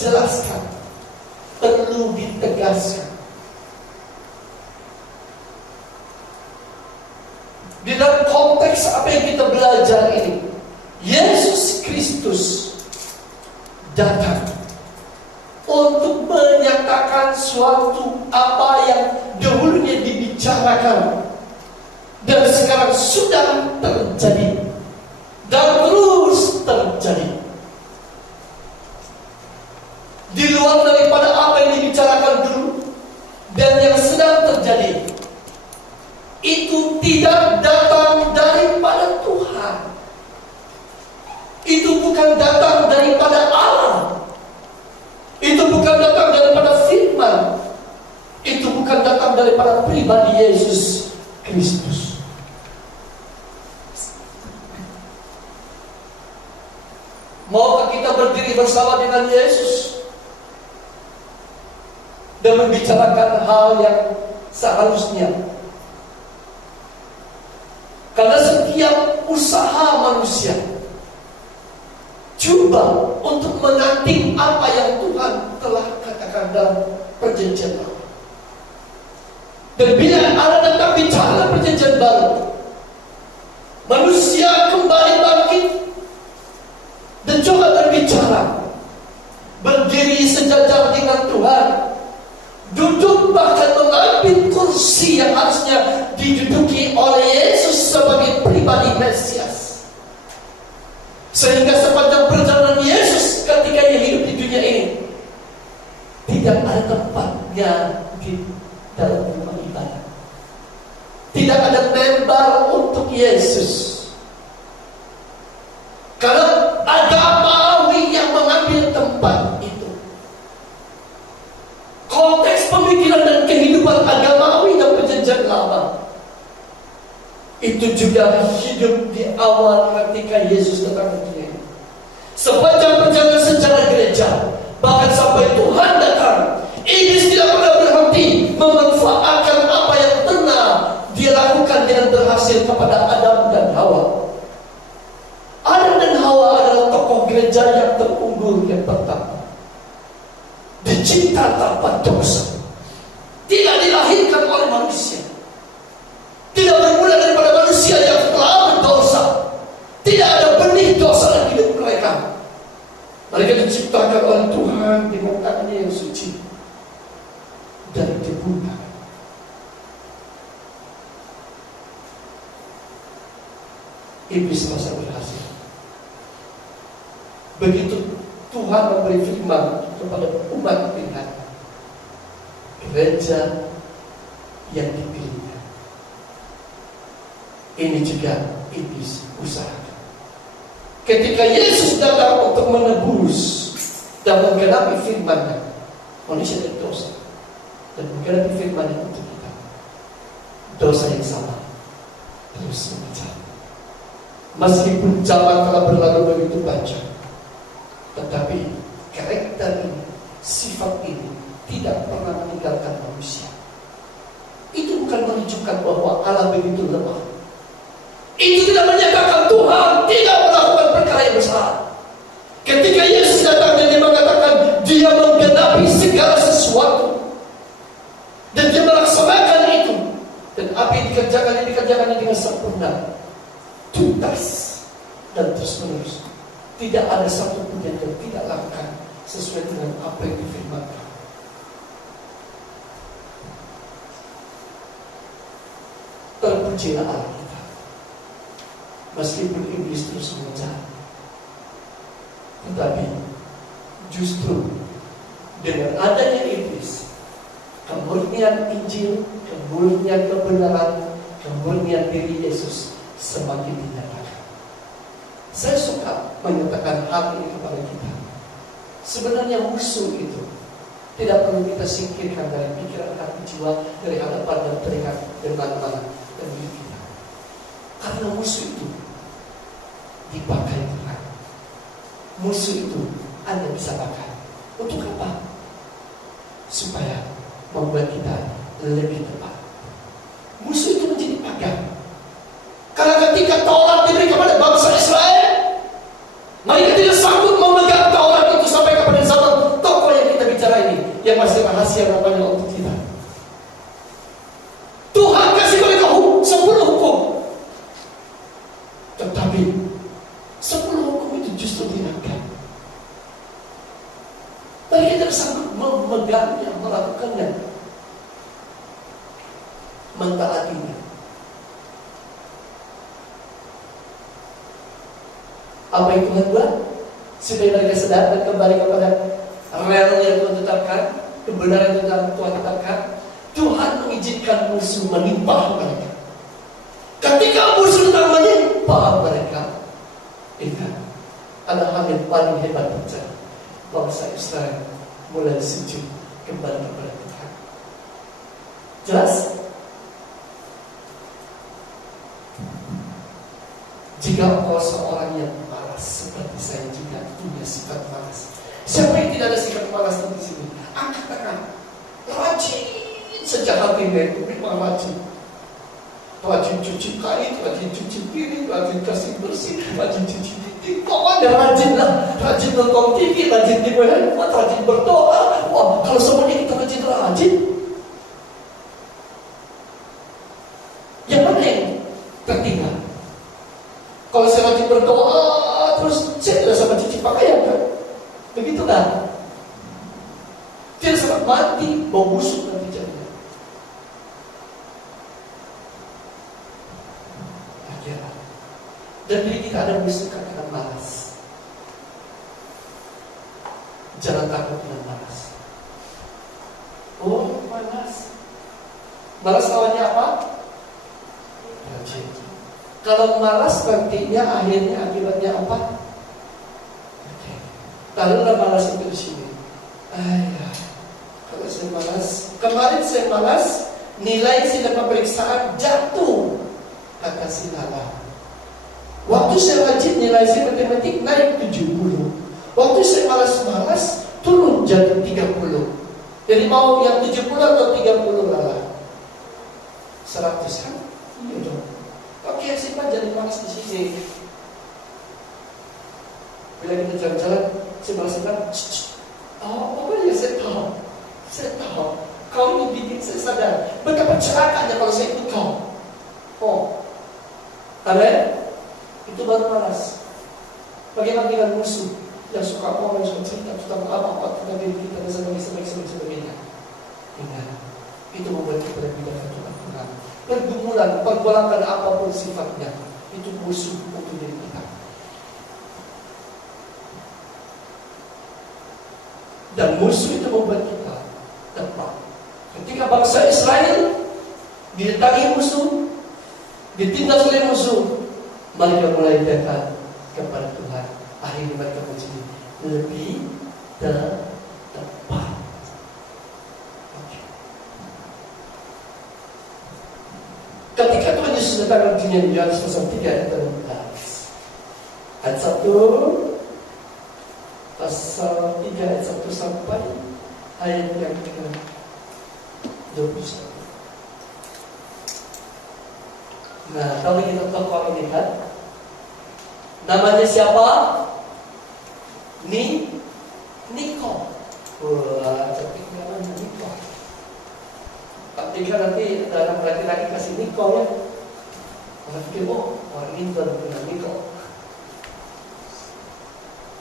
dijelaskan, perlu ditegaskan. Di dalam konteks apa yang kita belajar ini, Yesus Kristus datang untuk menyatakan suatu apa yang dahulunya dibicarakan dan sekarang sudah terjadi dan terus terjadi. Di luar daripada apa yang dibicarakan dulu dan yang sedang terjadi, itu tidak datang daripada Tuhan. Itu bukan datang daripada Allah. Itu bukan datang daripada firman. Itu bukan datang daripada pribadi Yesus Kristus. Maukah kita berdiri bersama dengan Yesus dan membicarakan hal yang seharusnya? Karena setiap usaha manusia coba untuk menanti apa yang Tuhan telah katakan dalam perjanjian lama. Dan bila Allah datang bicara perjanjian baru, manusia kembali bangkit dan coba berbicara, berdiri sejajar dengan Tuhan, duduk bahkan mengambil kursi yang harusnya diduduki oleh Yesus sebagai pribadi Mesias. Sehingga sepanjang perjalanan Yesus ketika Ia hidup di dunia ini, tidak ada tempatnya di dalam rumah ibadah. Tidak ada member untuk Yesus. Karena agamawi yang mengambil tempat itu. Konteks pemikiran dan kehidupan agamawi dan perjanjian lama itu juga hidup di awal ketika Yesus datang ke dunia. Sepanjang perjalanan sejarah gereja, bahkan sampai Tuhan datang, iblis tidak pernah berhenti memanfaatkan apa yang pernah dia lakukan dengan berhasil kepada Adam dan Hawa. Adam dan Hawa adalah tokoh gereja yang terunggul yang pertama. Dicipta tanpa dosa, tidak dilahirkan oleh manusia, tidak bermula daripada manusia yang telah berdosa. Tidak ada benih dosa dalam hidup mereka. Mereka diciptakan oleh Tuhan dengan tangannya yang suci dari debu. Iblis merasa berhasil. Begitu Tuhan memberi firman kepada umat pilihan, gereja yang dipilihnya. Ini juga iblis usahakan. Ketika Yesus datang untuk menebus dan menggenapi firman-Nya, manusia berdosa dan menggenapi firman-Nya untuk kita, dosa yang sama terus mengejar. Meskipun zaman telah berlalu begitu panjang, tetapi karakter ini, sifat ini tidak pernah meninggalkan manusia. Itu bukan menunjukkan bahwa Allah begitu lemah. Itu tidak menyatakan Tuhan tidak melakukan perkara yang besar. Ketika Yesus datang dan Dia mengatakan Dia menggenapi segala sesuatu dan Dia melaksanakan itu, dan apa yang dikerjakannya dengan sempurna, tuntas dan terus menerus. Tidak ada satu pun yang tidak lakukan sesuai dengan apa yang difirmankan. Terpujilah Allah kita. Meskipun iblis terus mengejar, tetapi justru dengan adanya iblis, kemurnian Injil, kemurnian kebenaran, kemurnian diri Yesus semakin dinyatakan. Saya suka menyatakan hal ini kepada kita. Sebenarnya musuh itu tidak perlu kita singkirkan dari pikiran, hati, jiwa, dari hadapan dan telinga dan mana-mana dan diri kita. Karena musuh itu dipakai Tuhan. Musuh itu Anda bisa pakai untuk apa? Supaya membuat kita lebih tepat. Musuh itu menjadi pagar. Karena ketika Taurat diberi kepada bangsa Israel, mereka tidak sanggup memegang Taurat itu sampai kepada zaman yang masih rahasia namanya untuk kita. Tuhan kasih mereka 10 hukum. Tetapi 10 hukum itu justru diangkat. Mereka tidak sanggup memegangnya, melakukannya, mentaatinya. Apa yang Tuhan buat? Supaya mereka sadar dan kembali kepada rel yang Tuhan tetapkan, kebenaran yang Tuhan tetapkan. Tuhan mengizinkan musuh menimpa mereka. Ketika musuh datang menimpa mereka, ingat, ada hal yang paling hebat terjadi. Bangsa Israel mulai sujud kembali kepada Tuhan. Jelas? Jika engkau seorang yang malas, seperti saya juga punya sifat malas. Siapa yang tidak ada sifat malas di sini? Angkat tangan. Rajin sejak hatinya itu memang rajin. Rajin cuci kain, rajin cuci piring, rajin kasih bersih, rajin cuci titik. Pokoknya rajin lah. Rajin nonton TV, rajin di handphone, rajin berdoa. Wah, kalau semuanya kita rajin. Yang mana yang tertinggal? Kalau saya rajin berdoa, terus saya tidak sama cuci pakaian kan? Begitu kan? Tidak sama mati, bau busuk nanti jadinya. Akhirnya. Dan diri kita ada musuh karena malas. Jangan takut dengan malas. Oh, malas. Malas lawannya apa? Rajin. Kalau malas nantinya akhirnya akibatnya apa? Taruhlah malas itu di sini. Kalau saya malas, kemarin saya malas, nilai sidang pemeriksaan jatuh kata si Lala. Waktu saya rajin nilai saya matematik naik 70. Waktu saya malas-malas turun jadi 30. Jadi mau yang 70 atau 30 Lala? 100 kan? Iya dong. Oke, simpan jadi malas di sini. Bila kita jalan-jalan, saya malas-malas. Oh, ya saya tahu. Saya tahu. Kau ini bikin saya sadar betapa celakanya kalau saya ikut kau. Oh, amin. Itu baru malas. Bagaimana dengan musuh yang suka ngomong, suka cerita tentang apa tentang diri kita dan sebagainya. Ingat, itu membuat kita lebih dekat dengan Tuhan. Pergumulan, pergolakan apapun sifatnya, itu musuh untuk diri kita. Dan musuh itu membuat kita tepat. Ketika bangsa Israel didatangi musuh, ditindas oleh musuh, mereka mulai dekat kepada Tuhan. Akhirnya mereka menjadi lebih tepat. Ketika Tuhan Yesus datang ke dunia, Yohanes pasal 3 ayat 16. Ayat 1 pasal 3 ayat 1 sampai ayat yang ke-21. Nah, kalau kita tokoh ini kan, namanya siapa? Niko. Wah, cantik namanya Niko. Ketika nanti ada anak laki-laki kasih Niko ya, orang pikir orang Inter dengan Niko.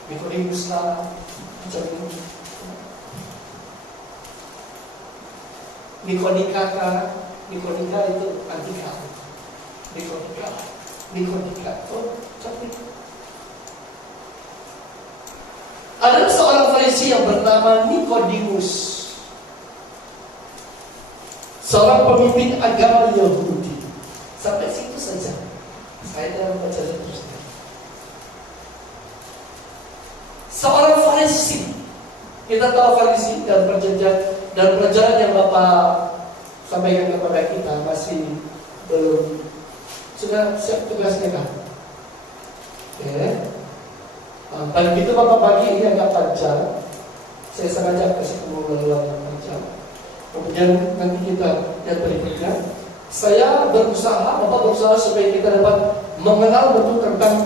Nikodemus lah, macam ini. Nikonika itu antika. Nikonika. Oh, cantik. Ada seorang Farisi yang bernama Nikodemus, seorang pemimpin agama Yahudi. Sampai situ saja. Saya tidak membaca terusnya. Seorang Farisi. Kita tahu Farisi dan pelajaran yang Bapak sampaikan kepada kita masih belum sudah siap tugasnya kan? Oke. Pagi itu Bapak pagi ini agak panjang. Saya sengaja kasih pengumuman yang panjang. Kemudian nanti kita yang berikutnya, saya berusaha, Bapak berusaha supaya kita dapat mengenal betul tentang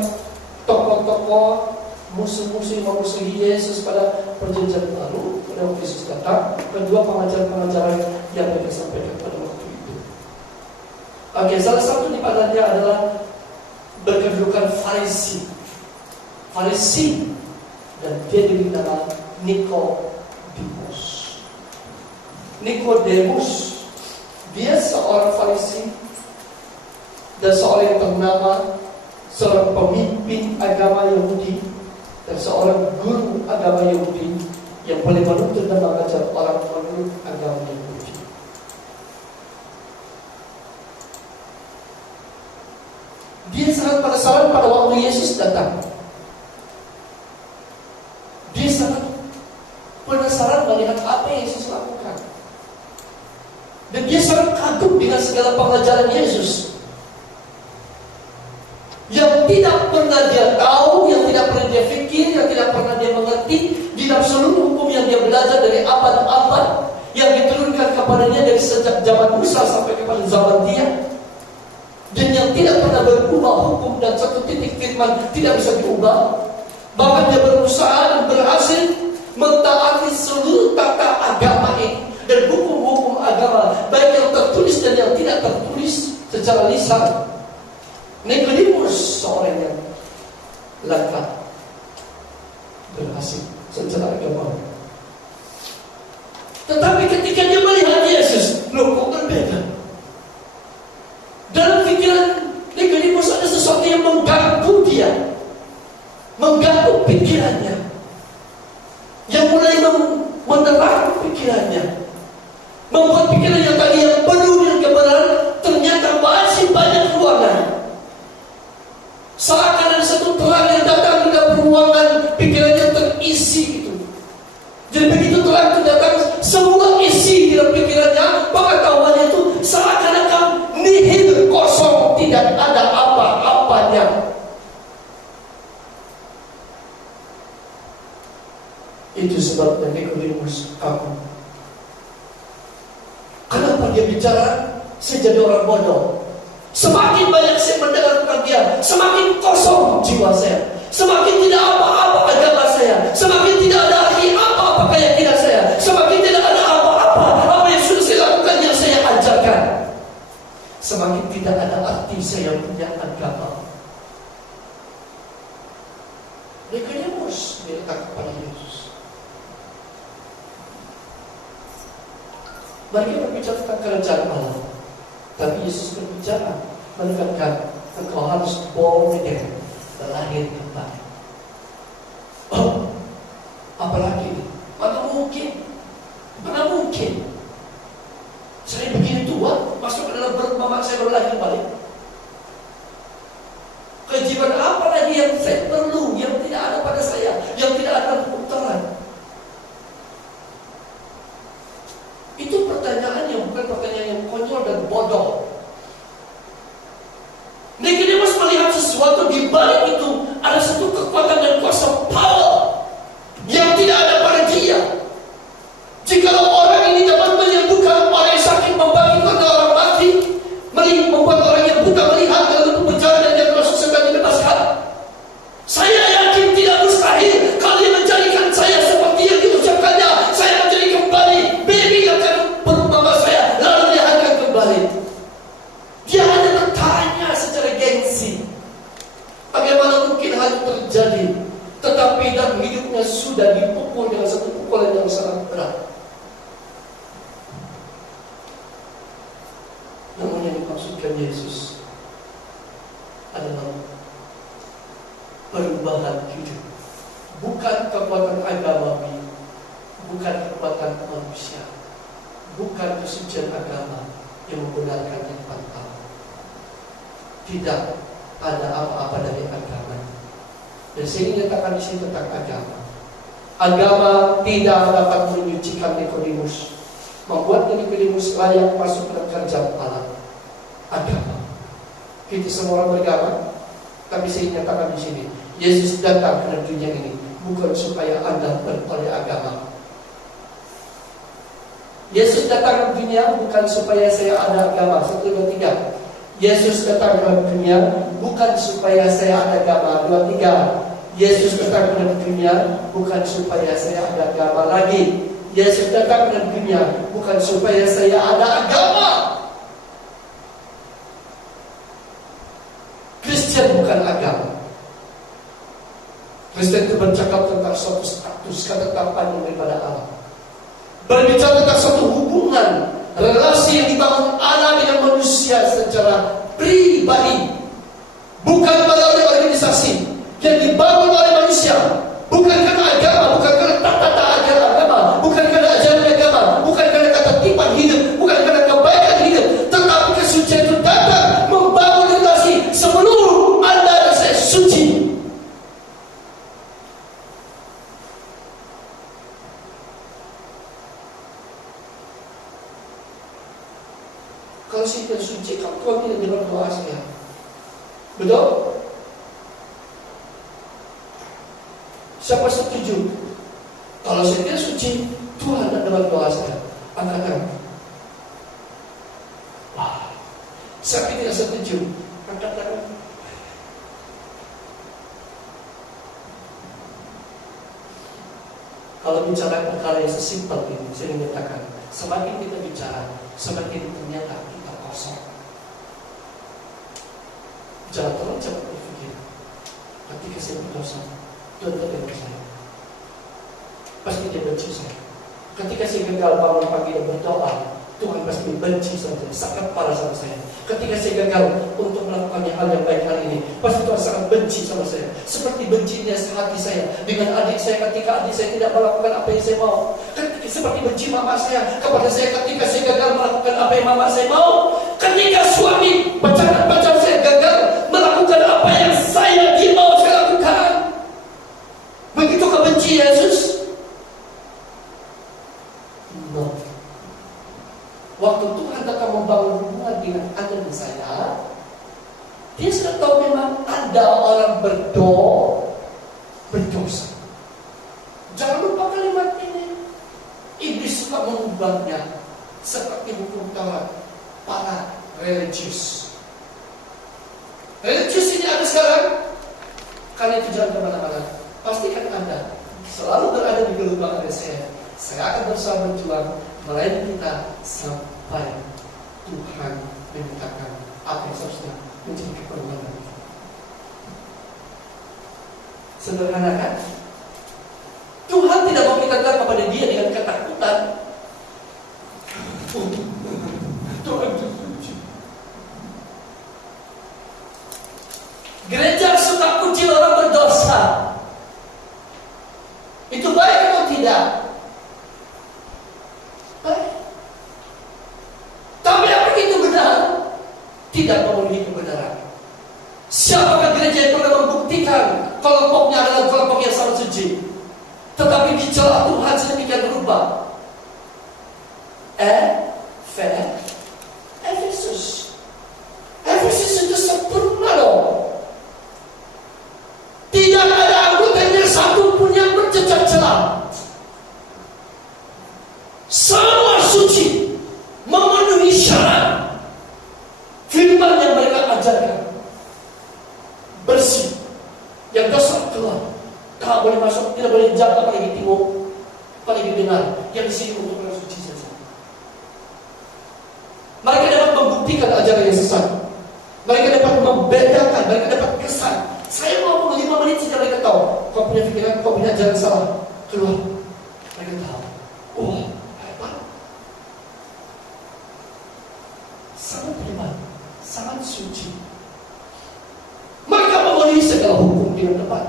tokoh-tokoh musuh-musuh yang memusuhi Yesus pada perjanjian baru, pada waktu Yesus datang, kedua pengajaran-pengajaran yang mereka sampaikan pada waktu itu. Oke, salah satu di padanya adalah berkedudukan Farisi. Farisi, dan dia diberi nama Nikodemus. Nikodemus, dia seorang Farisi dan seorang yang ternama, seorang pemimpin agama Yahudi dan seorang guru agama Yahudi yang paling menuntut dan mengajar orang menurut agama Yahudi. Dia sangat penasaran pada waktu Yesus datang. Dia sangat penasaran melihat apa yang Yesus lakukan. Dan dia sangat kagum dengan segala pengajaran Yesus. Yang tidak pernah dia tahu, yang tidak pernah dia fikir, yang tidak pernah dia mengerti di dalam seluruh hukum yang dia belajar dari abad-abad yang diturunkan kepadanya dari sejak zaman Musa sampai kepada zaman dia. Dan yang tidak pernah berubah hukum dan satu titik firman tidak bisa diubah. Bahkan dia berusaha dan berhasil mentaati seluruh tata agama ini dan hukum-hukum agama, baik yang tertulis dan yang tidak tertulis secara lisan. Nikodemus seorang yang lengkap, berhasil secara agama. Tetapi ketika dia melihat Yesus, loh kok berbeda? Dalam pikiran Nikodemus ada sesuatu yang mengganggu dia, mengganggu pikirannya, yang mulai menerang pikirannya, membuat pikirannya tadi yang penuh dengan kebenaran ternyata masih banyak ruangan. Seakan ada satu terang yang datang di dalam ruangan pikirannya terisi gitu. Jadi begitu terang itu datang, semua isi di dalam pikirannya, pengetahuannya itu seakan-akan nihil, kosong, tidak ada apa-apanya. Itu sebabnya Nikodemus kagum. Kenapa dia bicara? Saya jadi orang bodoh. Semakin banyak saya mendengar tentang dia, semakin kosong jiwa saya, semakin tidak apa-apa agama saya, semakin tidak ada arti apa-apa keyakinan saya, semakin tidak ada apa-apa yang sudah saya lakukan yang saya ajarkan, semakin tidak ada arti saya punya agama. Nikodemus diletak kepada Yesus. Mereka berbicara tentang kerajaan Allah, tapi Yesus berbicara menekankan engkau harus born again, lahir kembali. Oh, apalagi? Mana mungkin? Mana mungkin? Saya begini tua, masuk ke dalam perut mama saya baru lahir kembali. Kewajiban apa lagi yang saya perlu, yang tidak ada pada saya, yang tidak ada putaran? Itu pertanyaan yang bukan pertanyaan yang konyol dan bodoh. Nikodemus melihat sesuatu di balik itu ada satu kekuatan dan kuasa power yang tidak ada pada dia. Jikalau orang ini dapat menyembuhkan orang yang sakit, membangkitkan orang mati, membuat orang yang buta melihat dan untuk berjalan dan yang masuk surga dibebaskan, saya yakin tidak mustahil kalau dia menjadikan saya seperti yang diucapkannya. Saya menjadi kembali baby yang akan berubah saya, lalu dia akan kembali. Dia hanya bertanya secara gengsi, bagaimana mungkin hal itu terjadi, tetapi dalam hidupnya sudah dipukul dengan satu pukulan yang sangat berat. Namun yang dimaksudkan Yesus adalah perubahan hidup, bukan kekuatan agamawi, bukan kekuatan manusia, bukan kesucian agama yang membenarkan yang pantang. Tidak ada apa-apa dari agama. Dan saya nyatakan di sini tentang agama. Agama tidak dapat menyucikan Nikodemus, membuat Nikodemus layak masuk ke kerajaan Allah. Agama. Kita semua orang beragama, tapi saya nyatakan di sini, Yesus datang ke dunia ini bukan supaya Anda beroleh agama. Yesus datang ke dunia bukan supaya saya ada agama. 1, 2, 3. Yesus datang ke dunia bukan supaya saya ada agama. 2, 3. Yesus datang ke dunia bukan supaya saya ada agama lagi. Yesus datang ke dunia bukan supaya saya ada agama. Kristen bukan agama. Kristen itu bercakap tentang suatu status ketetapan daripada Allah. Berbicara tentang suatu hubungan, relasi yang dibangun Allah dengan manusia secara pribadi, bukan melalui organisasi yang dibangun oleh manusia, bukan karena agama, bukan karena tata ajaran agama, bukan karena ajaran agama, bukan karena ketertiban hidup, bukan karena kebaikan hidup, tetapi kesucian itu datang membangun relasi sebelum Anda dan saya suci. Kalau saya tidak suci, kalau tidak dengar doa saya, betul? Siapa setuju? Kalau saya tidak suci, Tuhan tidak dengar doa saya. Angkat tangan. Wah, siapa tidak setuju? Angkat tangan. Kalau bicara perkara yang sesimpel ini, saya menyatakan, semakin kita bicara, semakin ternyata kita kosong. Jangan terlalu cepat berpikir. Ketika saya berdosa, Tuhan tak dengar saya. Pasti dia benci saya. Ketika saya gagal bangun pagi dan berdoa, Tuhan pasti benci sama saya, sangat parah sama saya. Ketika saya gagal untuk melakukan hal yang baik hari ini, pasti Tuhan sangat benci sama saya. Seperti bencinya hati saya dengan adik saya ketika adik saya tidak melakukan apa yang saya mau. Seperti benci mama saya kepada saya ketika saya gagal melakukan apa yang mama saya mau. Ketika suami pacar saya gagal melakukan apa yang dia mau saya lakukan. Begitu kebenci Yesus? No. Waktu Tuhan datang membangun hubungan dengan Anda dan saya, Dia sudah tahu memang Anda orang berdosa. Jangan lupa kalimat ini. Iblis suka mengubahnya seperti hukum Taurat para religius. Religius ini ada sekarang. Kalian itu jangan kemana-mana. Pastikan Anda selalu berada di gelombang saya. Saya akan berusaha berjuang melayani kita sampai Tuhan menyatakan apa yang seharusnya menjadi keperluan kita. Sederhana kan? Tuhan tidak mau kita datang kepada Dia dengan ketakutan. Tuhan suci. Gereja suka puji orang berdosa. Itu baik atau tidak? Baik. Tapi apakah itu benar? Tidak memenuhi kebenaran. Siapakah gereja yang pernah membuktikan kelompoknya adalah kelompok yang sangat suci, tetapi dicela Tuhan sedemikian rupa? Efesus. Efesus itu sempurna dong. Tidak ada anggotanya satu pun yang bercacat celah. Semua suci, memenuhi syarat firman yang mereka ajarkan. Bersih, yang dosa keluar. Tak boleh masuk, tidak boleh jaga, apalagi tengok, apalagi dengar. Yang di sini untuk orang suci saja. Mereka dapat membuktikan ajaran yang sesat. Mereka dapat membedakan, mereka dapat kesan. Saya mau 5 menit saja mereka tahu. Kau punya pikiran, kau punya ajaran salah. Keluar. Mereka tahu. Oh, hebat. Sangat hebat, sangat suci. Mereka memenuhi segala hukum dengan tepat.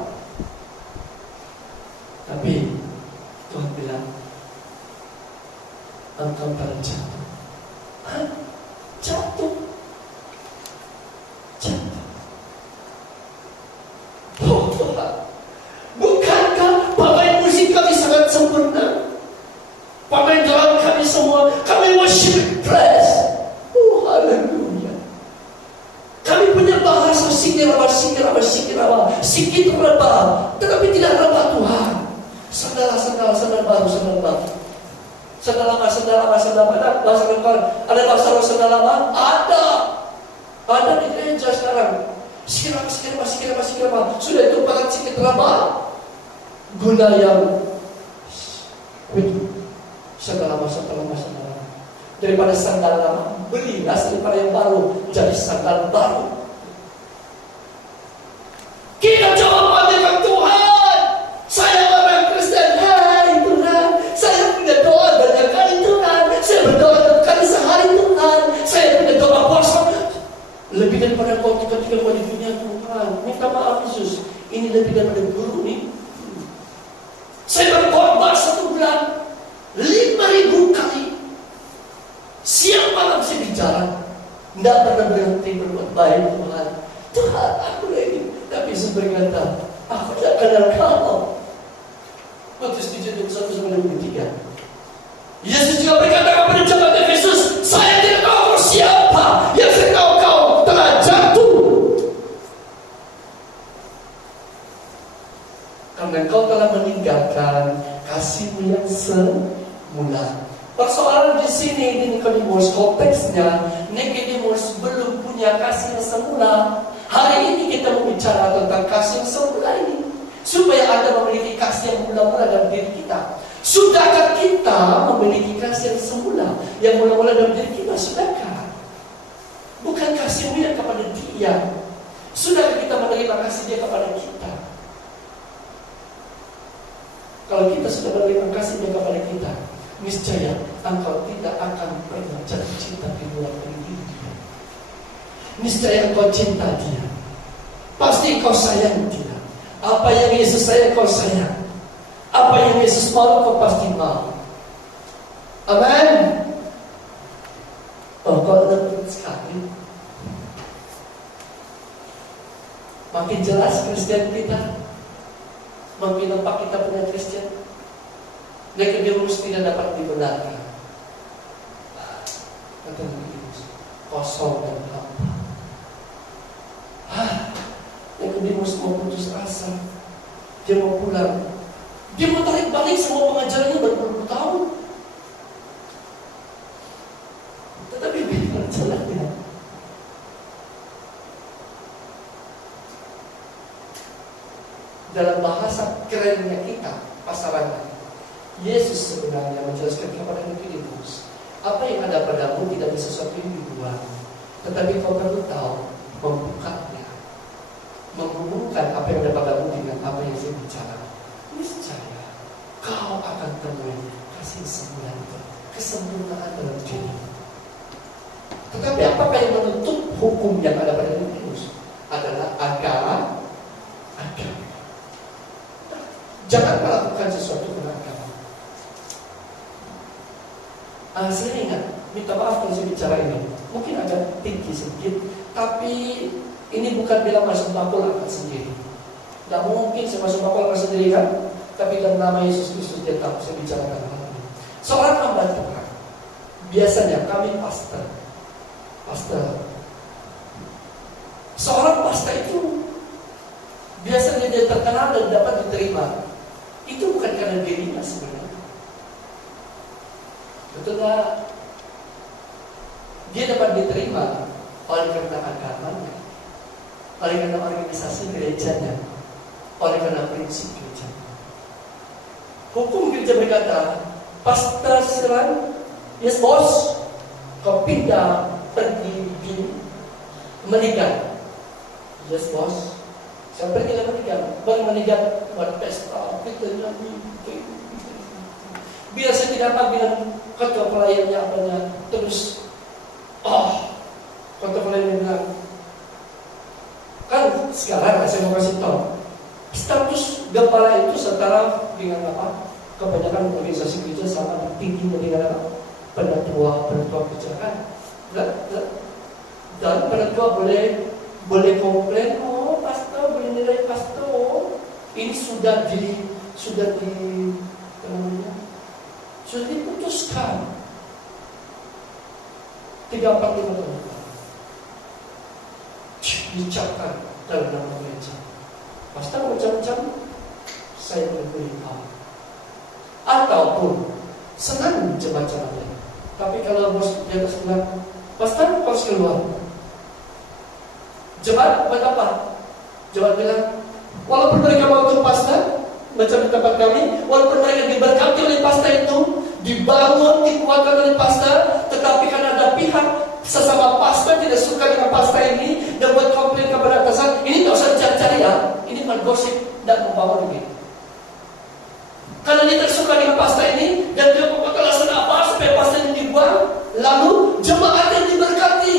Tapi Tuhan bilang, engkau pada jatuh. Hah? Jatuh. Oh Tuhan, bukankah pemain musik kami sangat sempurna? Pemain drum kami semua, kami worship praise. Oh haleluya. Kami punya bahasa sikit rebah, tetapi tidak rebah Tuhan. Sandal baru. Sandal lama. Ada bahasa lengkap. Ada bahasa sandal lama? Ada di gereja sekarang. Sikit. Sudah itu pakai sikit lama. Guna yang Saudara. Daripada sandal lama, belilah daripada yang baru, jadi sandal baru. Kita coba memanggilkan Tuhan. Saya orang Kristen, hai Tuhan. Saya punya doa banyak kali Tuhan. Saya berdoa 6 kali sehari Tuhan. Saya punya doa puasa. Lebih daripada kau ketika kau di dunia Tuhan. Minta maaf Yesus. Ini lebih daripada guru nih. Saya berkorban 1 bulan 5.000 kali. Siang malam saya bicara, tidak pernah berhenti berbuat baik Tuhan. Tuhan, aku lagi. Tapi Yesus berkata, aku tidak kenal kau. Matius 7:1-3. Yesus juga berkata kepada jemaat Efesus, saya tidak tahu kau siapa. Yang saya tahu kau telah jatuh. Karena kau telah meninggalkan kasihmu yang semula. Persoalan di sini di Nikodemus, konteksnya Nikodemus belum punya kasih yang semula. Hari ini kita berbicara tentang kasih yang semula ini, supaya Anda memiliki kasih yang mula-mula dalam diri kita. Sudahkah kita memiliki kasih yang semula, yang mula-mula dalam diri kita? Sudahkah? Bukan kasih mula kepada Dia. Sudahkah kita menerima kasih Dia kepada kita? Kalau kita sudah menerima kasih Dia kepada kita, niscaya engkau tidak akan pernah jatuh cinta di luar diri Dia. Niscaya engkau cinta Dia. Pasti engkau sayang Dia. Apa yang Yesus sayang kau sayang. Apa yang Yesus mau kau pasti mau. Amin. Oh, kau lebih sekali. Makin jelas Kristen kita, makin nampak kita punya Kristen. Nikodemus tidak dapat dibenarkan. Kata Nikodemus, kosong dan hampa. Nikodemus mau putus asa. Dia mau pulang. Dia mau tarik balik semua pengajarannya berpuluh tahun. Tetapi bagaimana caranya? Dalam bahasa kerennya kita, pasarannya, Yesus sebenarnya menjelaskan kepada Nikodemus, apa yang ada padamu tidak ada sesuatu yang di luar, tetapi kau perlu tahu, membukanya, menghubungkan apa yang ada padamu dengan apa yang saya bicara. Niscaya kau akan temui kasih semula itu, kesempurnaan dalam diri. Tetapi apakah yang menutup hukum yang ada pada Nikodemus? Adalah agama. Jangan melakukan sesuatu dengan agama. Saya ingat, minta maaf kalau saya bicara ini, mungkin agak tinggi sedikit, tapi ini bukan bilang masuk bakul akan sendiri. Tidak mungkin saya masuk bakul akan sendiri kan? Tapi dalam nama Yesus Kristus dia tahu saya bicarakan hal ini. Seorang hamba Tuhan, biasanya kami pastor. Seorang pastor itu biasanya dia terkenal dan dapat diterima. Itu bukan karena dirinya sebenarnya. Betul tak? Dia dapat diterima oleh karena agamanya, oleh karena organisasi gerejanya, oleh karena prinsip gereja. Hukum gereja berkata, pastor silakan, yes bos, kau pindah pergi di Meligan. Yes bos, saya pergi ke Meligan. Bang Meligan buat pesta, kita nyanyi. Biar saya tidak bilang ketua pelayannya apanya, terus ketua pelayannya bilang, kan sekarang saya mau kasih tahu, status gembala itu setara dengan apa? Kebanyakan organisasi gereja sama tingginya dengan apa? Penatua gereja kan? Dan penatua boleh komplain, pastor boleh nilai pastor, ini sudah diputuskan 3-4 tahun diucapkan dalam nama gereja. Pastor macam-macam saya boleh beritahu. Ataupun senang jemaat-jemaatnya. Tapi kalau bos di atas bilang, pastor harus keluar. Jemaat buat apa? Jemaat bilang, walaupun mereka mau ke pastor, macam di tempat kami, walaupun mereka diberkati oleh pastor itu, dibangun lihat sesama pastor tidak suka dengan pastor ini dan buat komplain kepada atasan, ini tak usah dicari-cari ya. Ini bukan gosip dan membawa duit. Karena dia tak suka dengan pastor ini dan dia membuat alasan apa supaya pastor ini dibuang, lalu jemaat yang diberkati.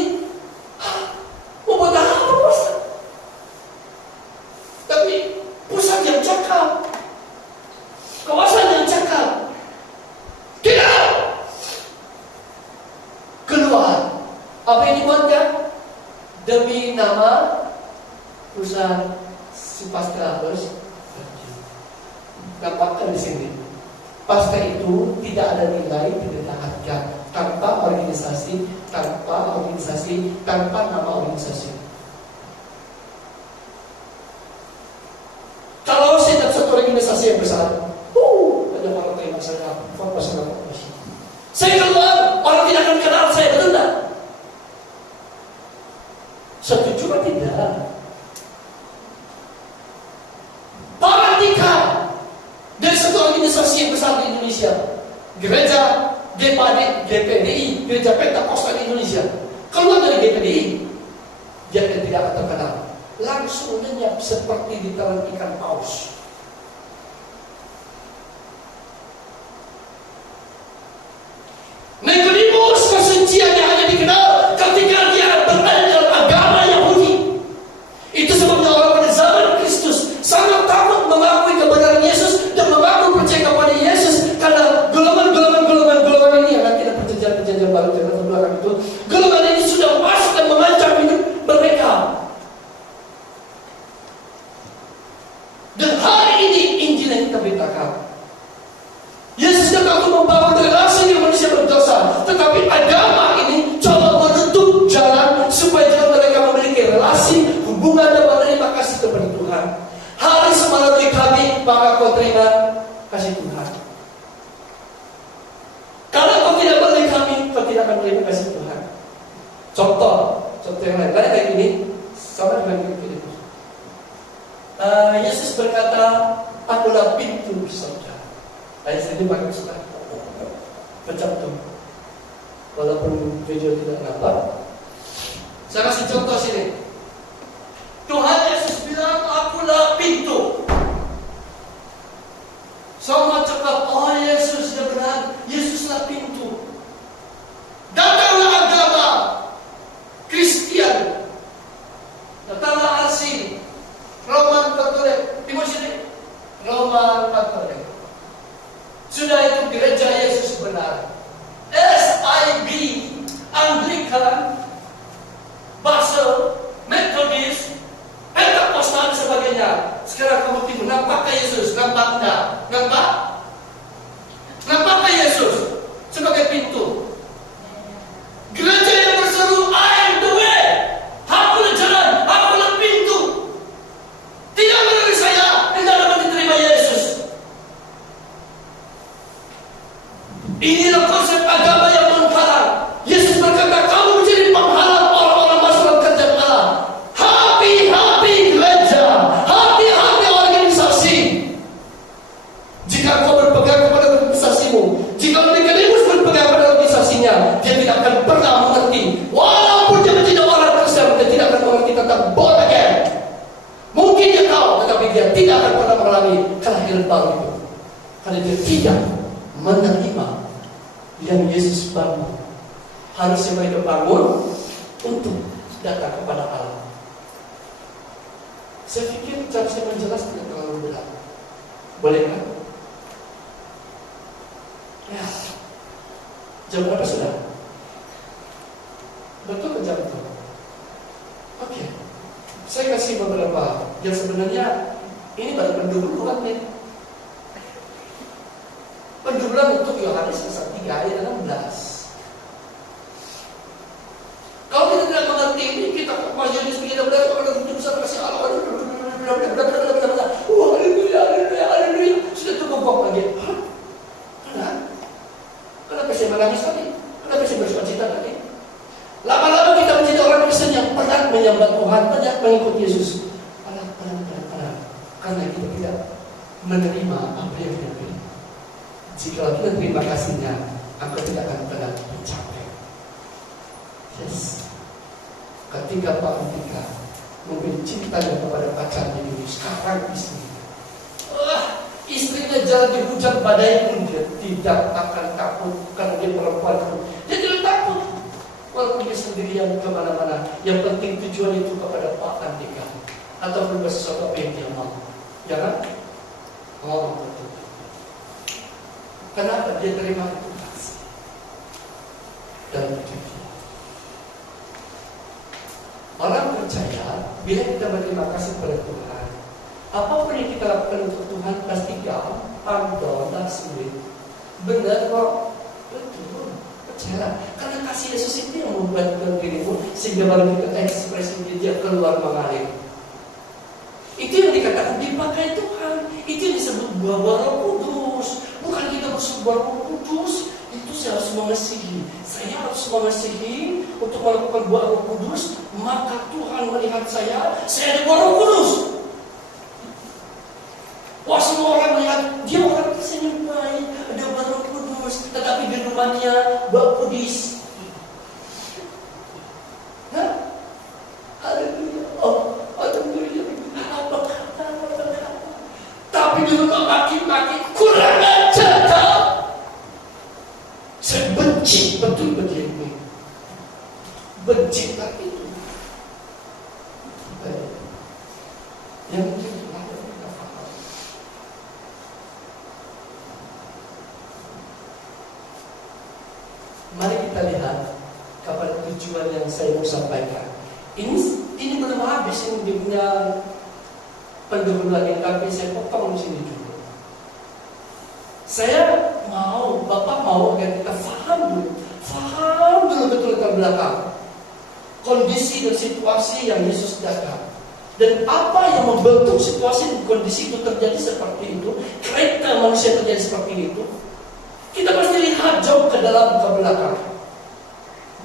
Mau buat apa pastor? Tapi pusat yang cakap, kawasan yang cakap, tidak keluar. Apa yang dibuatnya? Demi nama perusahaan si pastor harus nampakkan di sini. Pastor itu tidak ada nilai, tidak ada harga tanpa organisasi, tanpa nama organisasi. Kalau saya dapat satu organisasi yang besar, ada orang terima saya, formasi. Saya keluar, orang tidak akan kenal saya, betul tak? Setuju atau tidak? Perhatikan dari satu organisasi yang besar di Indonesia, Gereja GPDI, Gereja Pentakosta di Indonesia, keluar dari GPDI, dia tidak akan terkenal. Langsung lenyap seperti ditelan ikan paus. Nikodemus kesuciannya hanya dikenal ketika dia berada dalam agama Yahudi. Itu sebabnya orang pada zaman Kristus sangat takut mengakui kebenaran Yesus dan mengaku percaya kepada Yesus, karena golongan ini yang nanti ada perjanjian baru jangan terbelakang itu, golongan ini sudah masuk dan mengancam hidup mereka. Dan hari ini Injil yang kita beritakan, Yesus datang untuk membangun relasi dengan manusia berdosa, tetapi agama ini coba menutup jalan supaya mereka memiliki relasi, hubungan dan menerima kasih kepada Tuhan. Hari melalui kami, maka kau terima kasih Tuhan. Kalau kau tidak melalui kami, kau tidak akan menerima kasih Tuhan. Contoh yang lain, kayak gini, sama dengan ini. Yesus berkata, akulah pintu surga. Ayat sini pakai surat pecah tuh. Walaupun video tidak nampak, saya kasih contoh sini. Tuhan Yesus bilang, akulah pintu. Semua cakap, oh Yesus sudah benar, Yesuslah pintu. Datanglah agama Kristian, datanglah RC, Roman Katolik, timur sini, Roman Katolik. Sudah itu gereja Yesus benar. SIB, Anglikan, Basel, Methodist, Pentakosta dan sebagainya. Sekarang kamu timur, nampakkah Yesus? Nampak enggak? Nampak? Nampakkah Yesus sebagai pintu? Gereja yang berseru, I am the way, akulah jalan, akulah pintu. Tidak melalui saya, tidak dapat diterima Yesus. Inilah konsep agama yang menghalang. Yesus berkata, kamu menjadi penghalang orang-orang masuk dalam kerjaan Allah. Hati-hati gereja, hati-hati organisasi. Jika kau berpegang kepada organisasimu, jika Nikodemus berpegang pada organisasinya, dia tidak akan pernah mengerti. Walaupun dia menjadi orang Kristen, dia tidak akan mengerti tentang born again. Mungkin dia tahu, tetapi dia tidak akan pernah mengalami kelahiran baru itu, karena dia tidak menerima yang Yesus bangun. Harusnya mereka bangun untuk datang kepada Allah. Saya pikir cara saya menjelaskan tidak terlalu berat. Boleh kan? Ya. Jam berapa sudah? Betul ke jam itu? Oke. Saya kasih beberapa yang sebenarnya ini baru penduluan nih. Penduluan untuk Yohanes pasal 3 ayat 16. Kalau kita tidak mengerti ini, kita majelis kita belajar kepada hidup besar kasih Allah. Haleluya. Sudah itu bengkok lagi. Hah? Kenapa saya menangis tadi? Kenapa saya bersuka-cita tadi? Lama-lama kita menjadi orang Kristen yang pernah menyembah Tuhan, banyak mengikut Yesus. Pelan. Karena kita tidak menerima apa yang kita beri. Jika kita terima kasihnya, aku tidak akan pernah mencapai. ketika Pak Andika memberi cintanya kepada pacarnya dulu, sekarang istrinya jalan di hujan badai pun dia tidak akan takut karena dia perempuan itu. Dia tidak takut walaupun dia sendirian kemana-mana. Yang penting tujuan itu kepada Pak Andika atau berbuat sesuatu apa yang dia mau. Ya kan? Oh betul. Kenapa dia terima itu kasih dan itu? Orang percaya bila kita berterima kasih kepada Tuhan, apapun yang kita lakukan untuk Tuhan pasti gampang, dan sulit. Benar kok? Betul. Percayalah. Karena kasih Yesus itu yang membuat dirimu sehingga baru kita ekspresi dia keluar mengalir. Itu yang dikatakan dipakai Tuhan. Itu yang disebut buah-buah Roh Kudus. Bukan kita bersuara buah Roh Kudus. Itu saya harus mengasihi. Saya harus mengasihi untuk melakukan buah Roh Kudus. Maka Tuhan melihat saya ada buah Roh Kudus. Wah, semua orang melihat dia orang tersenyum baik, ada buah Roh Kudus, tetapi di rumahnya bau kudis. Haleluya. Oh, haleluya. Apa kata? Tapi di rumah maki-maki kurang ajar kau. Saya benci betul begini. Benci tak itu. Yang itu ada kita faham. Mari kita lihat kepada tujuan yang saya mau sampaikan. Ini belum habis ini dia punya pendahuluan yang tapi saya potong di sini dulu. Saya mau, Bapak mau agar kita faham dulu betul ke belakang kondisi dan situasi yang Yesus datang dan apa yang membentuk situasi dan kondisi itu terjadi seperti itu. Kereta manusia terjadi seperti itu. Kita pasti lihat jauh ke dalam ke belakang.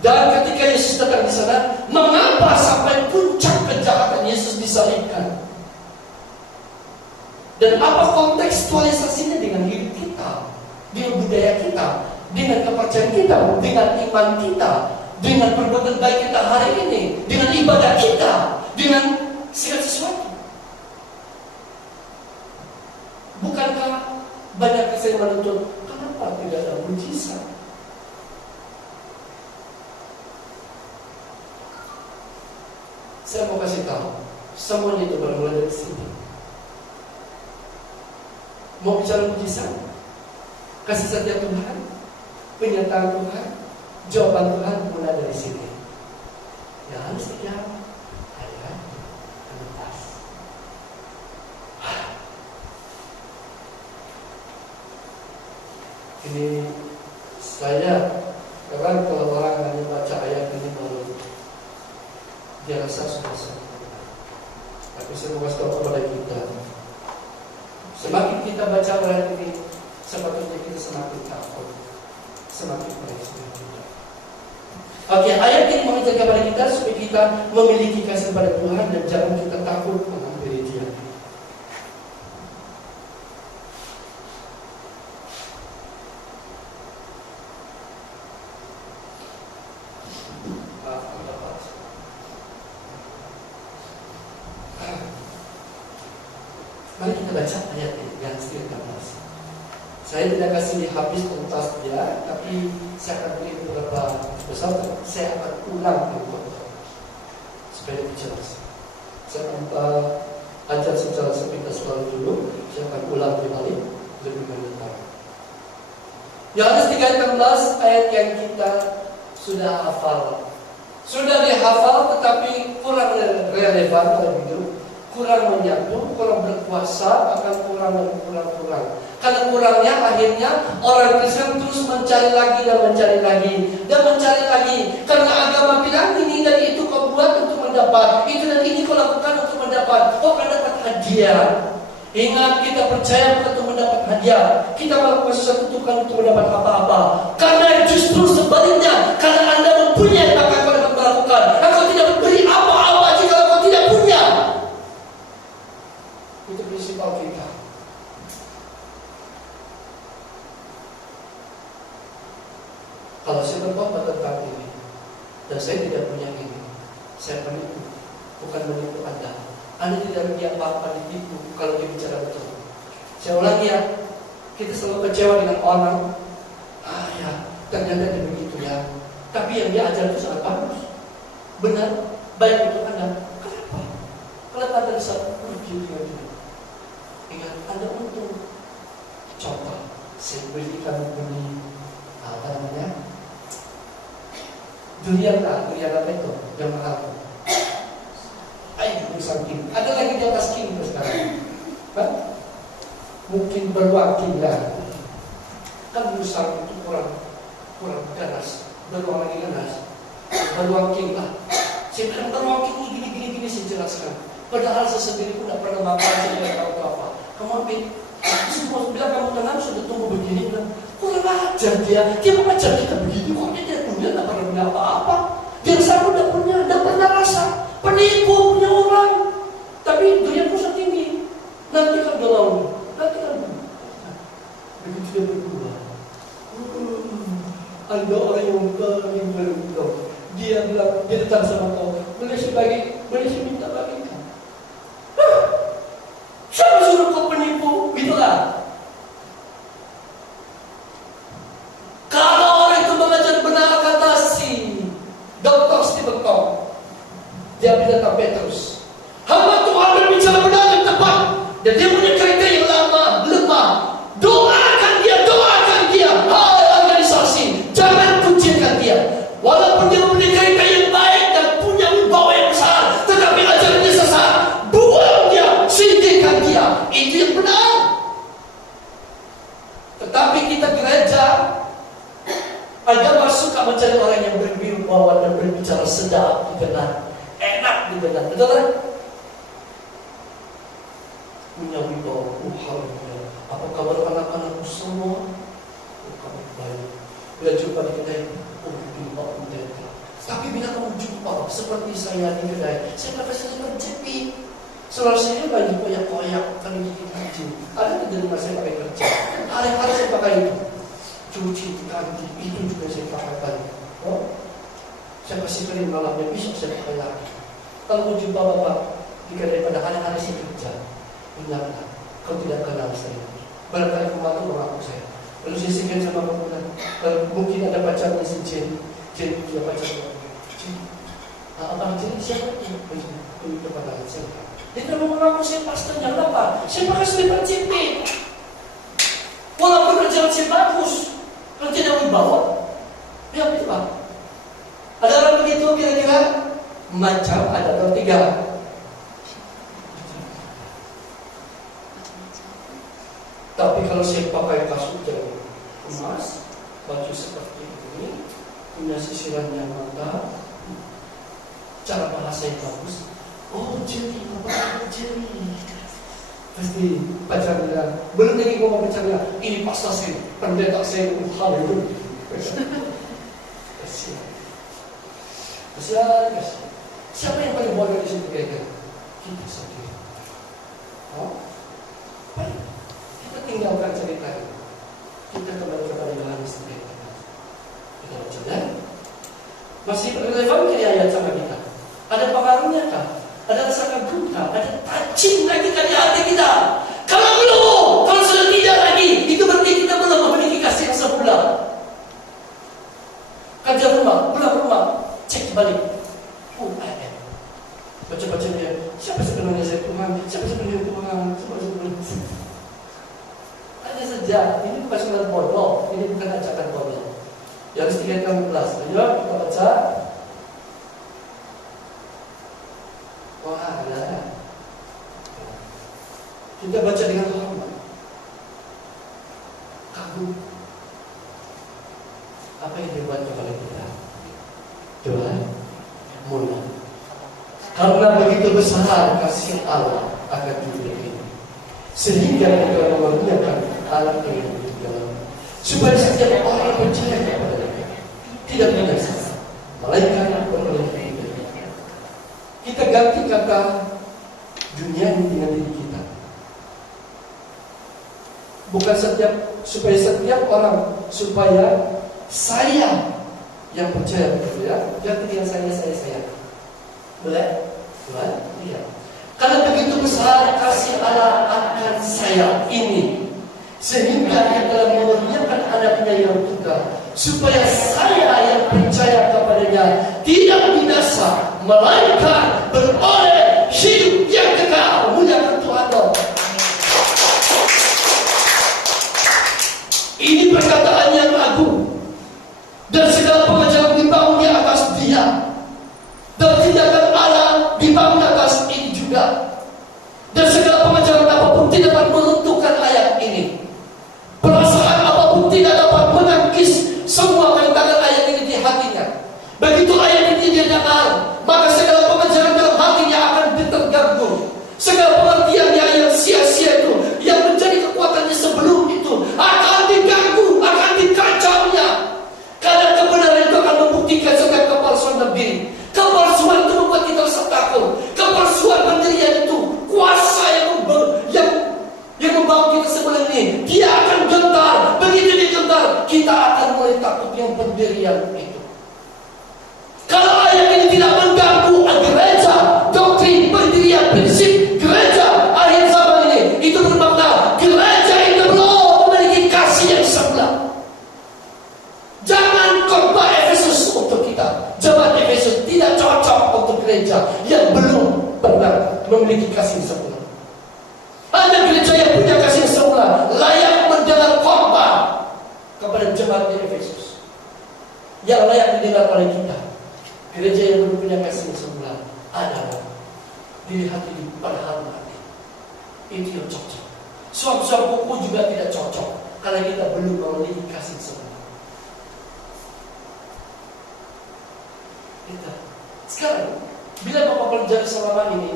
Dan ketika Yesus datang di sana, mengapa sampai puncak kejahatan Yesus disalibkan? Dan apa kontekstualisasinya dengan hidup kita, dengan budaya kita, dengan kepercayaan kita, dengan iman kita, dengan perbuatan baik kita hari ini, dengan ibadah kita, dengan segala sesuatu. Bukankah banyak yang menuntut, kenapa tidak ada mujizat? Saya mau kasih tahu, semuanya itu bermula dari sini. Mau bicara mujizat, kasih setia Tuhan, penyertaan Tuhan, jawaban Tuhan mulai dari sini. Ya harus dijawab. Ayat lepas. Ini saya karena kalau orang hanya baca ayat ini baru dia rasa sudah sempurna. Tapi saya mau kasih tahu kepada kita, semakin kita baca ayat ini, sepatutnya kita semakin takut, semakin merespon kita. Oke, ayat ini mengajar kepada kita supaya kita memiliki kasih kepada Tuhan dan jangan kita takut menghampiri Dia. Mari kita baca ayat ini yang ke-13. Saya tidak kasih habis tuntas dia, tapi saya akan beri beberapa besar. Saya akan ulang beberapa supaya lebih jelas. Saya akan ajar secara sepintas selalu dulu. Saya akan ulang kembali lebih mendalam. Yohanes 3:16 ayat yang kita sudah hafal. Sudah dihafal tetapi kurang relevan kalau begitu. Kurang menyatu, kurang berkuasa, akan kurang. Karena kurangnya akhirnya orang Kristen terus mencari lagi. Karena agama bilang ini dan itu kau buat untuk mendapat, itu dan ini kau lakukan untuk mendapat. Kau akan dapat hadiah. Ingat, kita percaya bukan untuk mendapat hadiah. Kita melakukan sesuatu bukan untuk mendapat apa-apa. Karena justru sebaliknya, karena Anda mempunyai maka kau dapat melakukan. Engkau tidak memberi apa-apa jika kau tidak punya. Itu prinsipal kita. Kalau saya berkhotbah tentang ini dan saya tidak punya ini, Saya menipu, bukan menipu Anda. Anda tidak rugi apa-apa ditipu kalau dia bicara betul. Saya ulangi ya, kita selalu kecewa dengan orang. Ya, ternyata dia begitu ya. Tapi yang dia ajar itu sangat bagus, benar, baik untuk Anda. Kenapa? Kenapa Anda bisa rugi dengan dia? Ingat, Anda untung. Contoh, saya berikan benih apa namanya? Durian apa itu? Yang mahal. Saking. Ada lagi di atas king sekarang. Mungkin beruang king ya. Kan musang itu kurang ganas. Beruang lagi ganas. Beruang king lah. Saya bilang beruang king ini gini saya jelaskan. Padahal saya sendiri pun tidak pernah makan, saya tidak tahu apa. Kamu ambil. Semua bilang kamu tenang sudah tunggu begini. Kurang ajar dia mengajar kita begini. Kok dia tidak pernah punya apa-apa. Dia sama tidak pernah rasa. Penipu punya orang. Tapi durian pusat tinggi. Nanti kan dalam. Begitu dia berdua. Ada orang yang paling beruntung. Dia bilang, dia datang sama kau. Boleh saya minta bagi kau. Siapa suruh kau penipu? Itulah. Kalau orang itu mengajar benar kata si Dr. Stephen Kong, dia bilang Petrus, hamba Tuhan berbicara benar dan tepat, dan dia punya kereta yang lemah. Doakan dia. Hai organisasi, jangan kucilkan dia. Walaupun dia punya kereta yang baik dan punya wibawa yang besar, tetapi ajarannya sesat, buang dia, singkirkan dia. Itu yang benar. Tetapi kita gereja agama suka mencari orang yang berwibawa dan berbicara sedap, didengar, enak didengar, betul kan? Punya wibawa, alhamdulillah. Apa kabar anak-anakku semua? Kamu baik. Bila jumpa di kedai, jumpa pendeta. Tapi bila kamu jumpa seperti saya di kedai, saya pakai selimut jepit. Selalu saya banyak koyak-koyak, kali gigit anjing. Ada di rumah saya pakai kerja. Hari-hari saya pakai itu. Cuci ganti, itu juga saya pakai tadi. Saya kasih kering malamnya, besok saya pakai lagi. Kalau mau jumpa bapak di kedai pada hari-hari saya kerja, ingatlah, kau tidak kenal saya. Barangkali kemarin mengaku saya. Lalu saya segan sama bapak. Mungkin ada pacarnya si Jen dia pacarnya. Abang Jen siapa? Itu pada saya. Dia tidak mau mengaku saya pastornya. Kenapa? Saya pakai selipar jepit. Walaupun kerjaan saya bagus, kalau tidak wibawa, ya itu Pak. Ada orang begitu kira-kira macam ada orang tiga. Tapi kalau saya pakai kasut yang emas, baju seperti ini, punya sisiran yang mantap, cara bahasa yang bagus. Oh jadi apa jadi? Pasti pacarnya belum lagi ngomong pacarnya. Ini pastor saya, pendeta saya, haleluya. Kasihan. Siapa yang paling bodoh di situ kira-kira? Kita sendiri. Kita tinggalkan cerita ini. Kita kembali kepada Yohanes 3. Kita baca dan masih relevan ke ayat sama kita. Ada pengaruhnya kah? Ada rasa kagum, ada tajam lagi di hati kita. Kalau belum, kalau sudah tidak lagi, itu berarti kita belum memiliki kasih yang semula. Kerja rumah, pulang rumah, cek balik. Baca-baca dia, siapa sebenarnya saya Tuhan? Siapa sebenarnya Tuhan? Ada saja, ini bukan sekedar bodoh, ini bukan ajakan bodoh. Yohanes 3:16. Ayo kita baca. Wah, ada. Kita baca dengan hormat. Kagum. Apa yang dibuat kepada kita? Tuhan mulia. Karena begitu besar kasih Allah akan dunia ini, sehingga Dia mengaruniakan anak yang hidup dalam, supaya setiap orang percaya kepada Dia tidak binasa, melainkan beroleh hidup. Kita ganti kata dunia ini dengan diri kita. Bukan supaya setiap orang, supaya saya yang percaya, ya, ganti dengan saya. Boleh? Iya. Karena begitu besar kasih Allah akan saya ini, sehingga Dia telah menurunkan anaknya yang tunggal, supaya saya yang percaya kepadanya tidak binasa, melainkan beroleh hidup yang kekal. Muliakan Tuhan. Ini perkataan yang agung, dan segala pengajaran dibangun di atas Dia, dan tindakan Allah dibangun atas ini juga. Dan segala pengajaran apapun tidak dapat menentukan ayat ini. Perasaan apapun tidak dapat menangkis semua kerentangan ayat ini di hatinya. Begitu ayat ini dia dengar, maka segala pengajaran dalam hatinya akan terganggu. Segala pengertiannya yang sia-sia itu, yang menjadi kekuatannya sebelum itu, akan diganggu, akan dikacaunya. Karena kebenaran itu akan membuktikan setiap kepalsuan dalam diri. Kepalsuan itu membuat kita rasa takut. Kepalsuan pendirian itu, kuasa yang membawa kita sebelum ini, dia akan gentar. Begitu dia gentar, kita akan mulai takut yang pendirian itu. Kalau ayat ini tidak mengganggu gereja, doktrin, pendirian, prinsip gereja akhir zaman ini, itu bermakna gereja itu belum memiliki kasih yang sebelah. Jangan khotbah Efesus untuk kita. Jemaat Efesus tidak cocok untuk gereja yang belum pernah memiliki kasih yang sebelah. Hanya gereja yang punya kasih yang semula layak mendengar khotbah kepada jemaat di Efesus, yang layak didengar oleh kita. Gereja yang belum punya kasih yang semula adalah dilihat di pada hati. Itu yang cocok. Suap-suap buku juga tidak cocok karena kita belum memiliki kasih yang semula. Kita sekarang bila Bapak pelajari selama ini,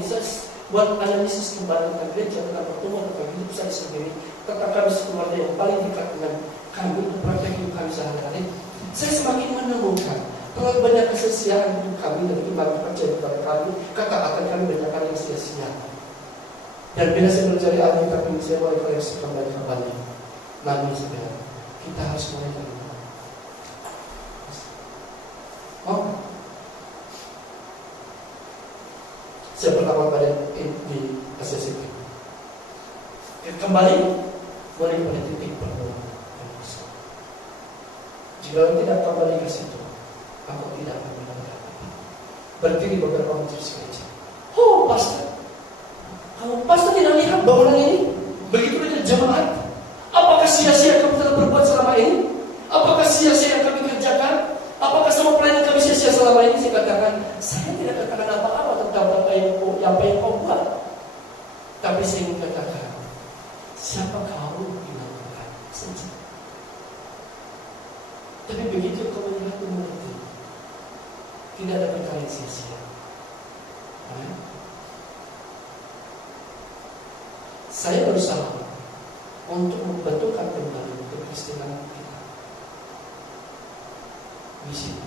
buat analisis kembali tentang gereja, tentang pertemuan, tentang hidup saya sendiri, tentang kami keluarga yang paling dekat dengan kami untuk praktek hidup kami sehari-hari, saya semakin menemukan terlalu banyak kesia-siaan hidup kami dan iman percaya kepada kami, kata-kata kami banyak hal yang sia-sia. Dan bila saya mencari Alkitab ini, saya mulai koreksi kembali. Namun saudara, kita harus mulai dari mana? Saya pertama pada di ACCT. Kembali mulai pada titik pertemuan. Jika tidak kembali ke situ, aku tidak akan mendengar. Berdiri beberapa majelis gereja. Oh, pastor, kalau pastor tidak lihat bangunan ini, begitu dengan jemaat, apakah sia-sia kamu telah berbuat selama ini? Apakah sia-sia yang kami kerjakan? Apakah semua pelayanan kami sia-sia selama ini? Saya katakan, saya tidak katakan apa-apa tentang apa yang kau buat. Tapi saya ingin katakan, siapa kau dilakukan saja. Tapi begitu kau melihat mengerti, tidak ada perkara yang sia-sia. Saya berusaha untuk membentukkan kembali kekristenan kita di sini.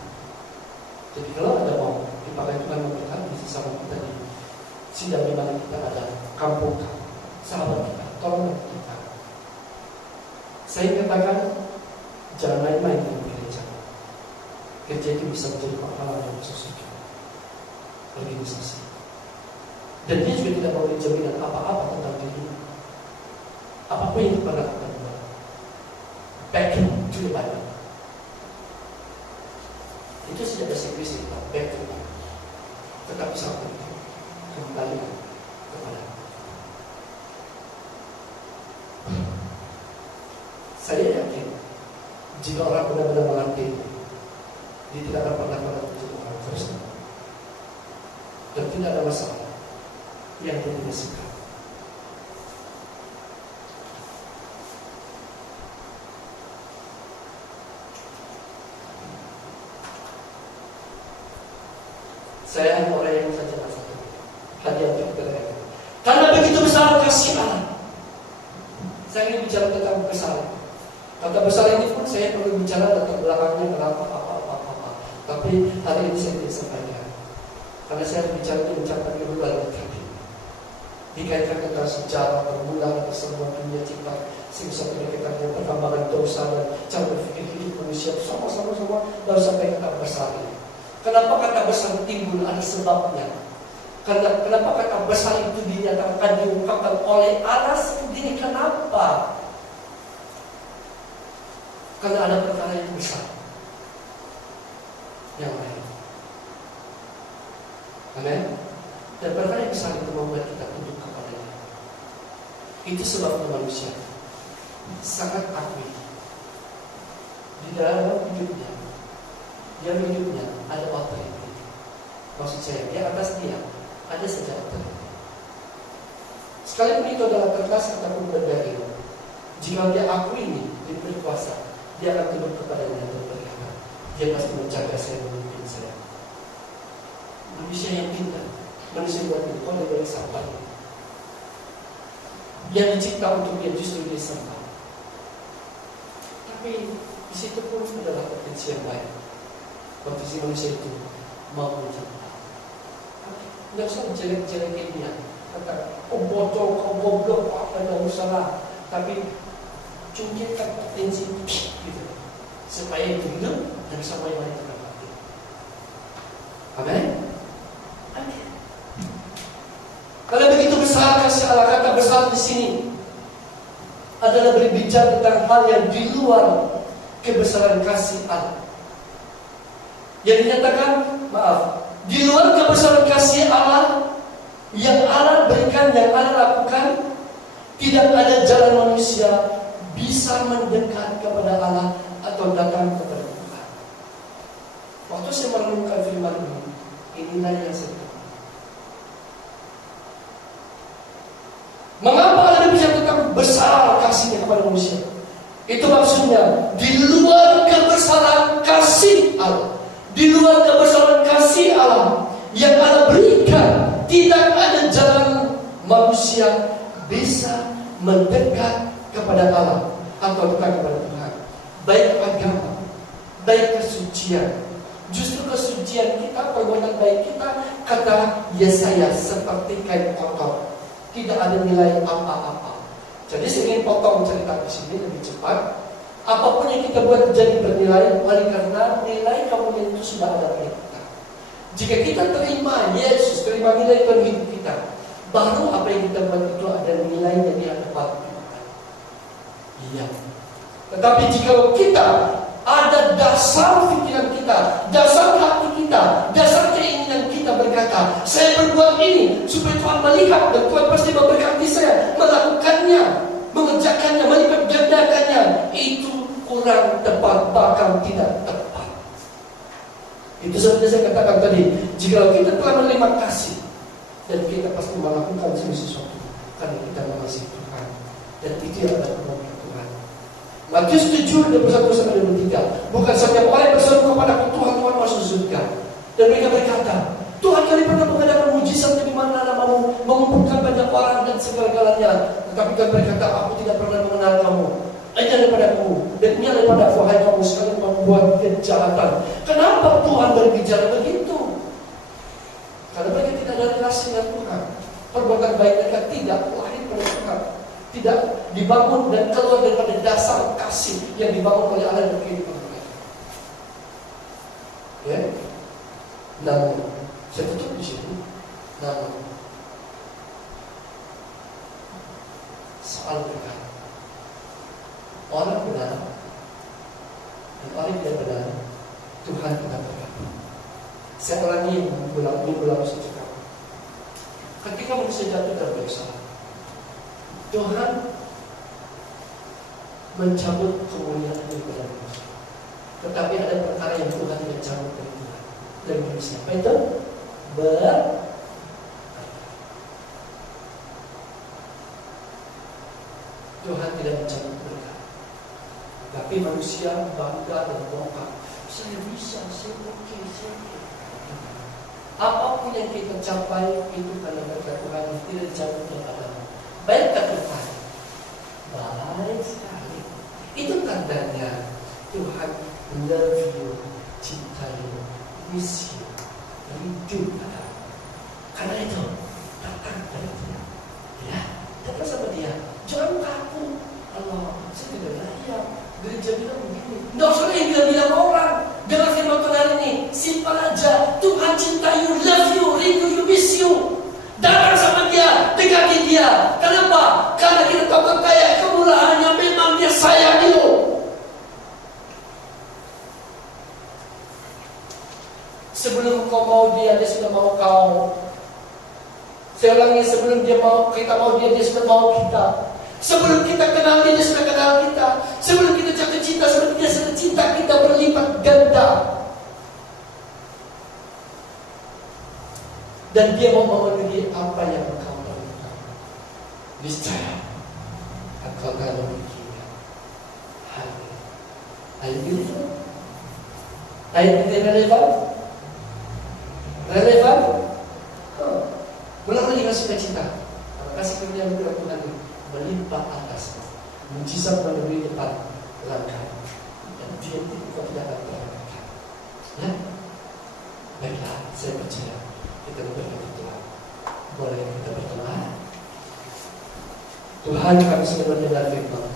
Jadi kalau ada mau dipakai Tuhan memberkati sesama kita di sidang di mana kita ada kampung sahabat kita, tolong kita. Saya katakan jangan main-main dengan gereja. Gereja itu bisa menjadi pahlawan yang sosial, organisasi. Dan dia juga tidak memberi jaminan apa-apa tentang dirinya. Apapun yang pernah kita buat, back to the Bible. Itu sudah bahasa Inggris, back to the Bible. Tetapi satu itu kembali kepada saya yakin jika orang benar-benar mengerti, dia tidak akan pernah menjadi orang Kristen dan tidak ada masalah yang dia tidak suka. Saya hanya orang yang saja satu hadiah untuk kita. Karena begitu besar kasih Allah. Saya ingin bicara tentang besar. Kata besar ini pun saya perlu bicara tentang belakangnya kenapa apa. Tapi hari ini saya tidak sampaikan. Karena saya bicara ini ucapan kedua dari tadi. Dikaitkan tentang sejarah permulaan atas semua dunia cipta, sehingga kita dengan perkembangan dosa dan cara berpikir hidup manusia sama-sama lalu sampai kata besar ini. Kenapa kata besar timbul? Ada sebabnya. Karena kenapa kata besar itu dinyatakan, diungkapkan oleh Allah sendiri? Kenapa? Karena ada perkara yang besar yang lain. Amin. Dan perkara yang besar itu membuat kita tunduk kepadanya. Itu sebabnya manusia sangat akui di dalam hidupnya. Dia hidupnya ada otoritas. Maksud saya, di atas dia ada senjata. Sekalipun itu adalah kertas ataupun berdaging, jika dia akui ini, dia berkuasa, dia akan tunduk kepadanya dan berkata, dia pasti menjaga saya, memimpin saya. Manusia yang pintar, manusia yang berpikir, kau dari sampah. Yang dicipta untuk dia justru dia sampah. Tapi di situ pun adalah potensi yang baik. Potensi manusia itu mau menjaga. Tidak usah jelek-jelekin dia. Kata, kau bocor, kau goblok, apa yang salah. Tapi cungkirkan potensi gitu, supaya itu hidup dan sampai yang lain terdapat. Amin. Amin. Kalau begitu besar kasih Allah, kata besar di sini adalah berbicara tentang hal yang di luar kebesaran kasih Allah. Yang dinyatakan, maaf, di luar kebesaran kasih Allah yang Allah berikan, yang Allah lakukan, tidak ada jalan manusia bisa mendekat kepada Allah atau datang kepada Tuhan. Waktu saya merenungkan firman ini, inilah yang saya tahu. Mengapa Allah berbicara tentang besar kasihnya kepada manusia? Itu maksudnya di luar kebesaran kasih Allah, di luar kebesaran kasih Allah yang Allah berikan, tidak ada jalan manusia bisa mendekat kepada Allah atau dekat kepada Tuhan. Baik agama, baik kesucian. Justru kesucian kita, perbuatan baik kita, kata Yesaya, seperti kain kotor, tidak ada nilai apa-apa. Jadi saya ingin potong cerita di sini lebih cepat. Apapun yang kita buat jadi bernilai, oleh karena nilai kemuliaan itu sudah ada pada kita. Jika kita terima Yesus, terima nilai Tuhan hidup kita, baru apa yang kita buat itu ada nilainya di hadapan Tuhan. Iya. Tetapi jika kita ada dasar pikiran kita, dasar hati kita, dasar keinginan kita berkata, saya berbuat ini supaya Tuhan melihat dan Tuhan pasti memberkati saya, melakukannya, mengerjakannya, melipat gandakannya, itu kurang tepat, bahkan tidak tepat. Itu seperti saya katakan tadi, jika kita telah menerima kasih dan kita pasti melakukan sesuatu karena kita mengasihi Tuhan, dan itu yang adalah kemauan Tuhan. Matius 7 dan 1-3, bukan setiap orang berseru kepada Tuhan, Tuhan masuk surga. Dan mereka berkata, Tuhan kami pernah mengadakan mujizat di mana namamu, mengumpulkan banyak orang dan segala-galanya. Tetapi kami berkata, aku tidak pernah mengenal kamu. Aja daripada kamu dan ia daripada wahai kamu sekalian membuat kejahatan. Kenapa Tuhan berbicara begitu? Karena mereka tidak ada relasi dengan Tuhan. Perbuatan baik mereka tidak lahir pada Tuhan, tidak dibangun dan keluar daripada dasar kasih yang dibangun oleh Allah dalam kehidupan mereka. Ya, namun saya tutup di sini. Namun soal berkata, orang benar dan orang tidak benar, Tuhan tidak berkata. Saya ulangi mengulang sejenak. Ketika manusia jatuh dalam dosa, Tuhan mencabut kemuliaan daripada manusia. Tetapi ada perkara yang Tuhan tidak cabut dari Tuhan, dari manusia. Apa itu? Tuhan tidak mencabut berkat, tapi manusia bangga dan bongkar. Saya bisa, saya oke. Apapun yang kita capai itu karena berkat Tuhan, tidak dicabut oleh Allah. Baik kata Tuhan, baik sekali. Itu tandanya Tuhan love you, cinta you, miss you, rindu padamu. Karena itu datang pada dia, ya, datang sama dia. Jangan kaku. Allah, saya tidak layak. Gereja bilang begini. Tidak usah bilang orang. Dengar firman Tuhan hari ini, simpan aja. Tuhan cinta you, love you, rindu you, miss you. Sebelum kau mau dia sudah mau kau. Seorang yang sebelum dia mau kita mau dia sudah mau kita. Sebelum kita kenal dia sudah kenal kita. Sebelum kita jatuh cinta, sebelum dia sudah cinta kita berlipat ganda. Dan dia mau memenuhi apa yang engkau lakukan. Niscaya engkau akan memilikinya. Ayat ini relevan? Relevan? Ulang lagi kasih cinta. Kasih karunia yang dilakukan melimpah atas, mujizat memenuhi depan langkah, dan dia tidak akan terangkat. Ya, baiklah, saya percaya kita berdoa Tuhan. Boleh kita berdoa. Tuhan, kami sudah mendengar firman.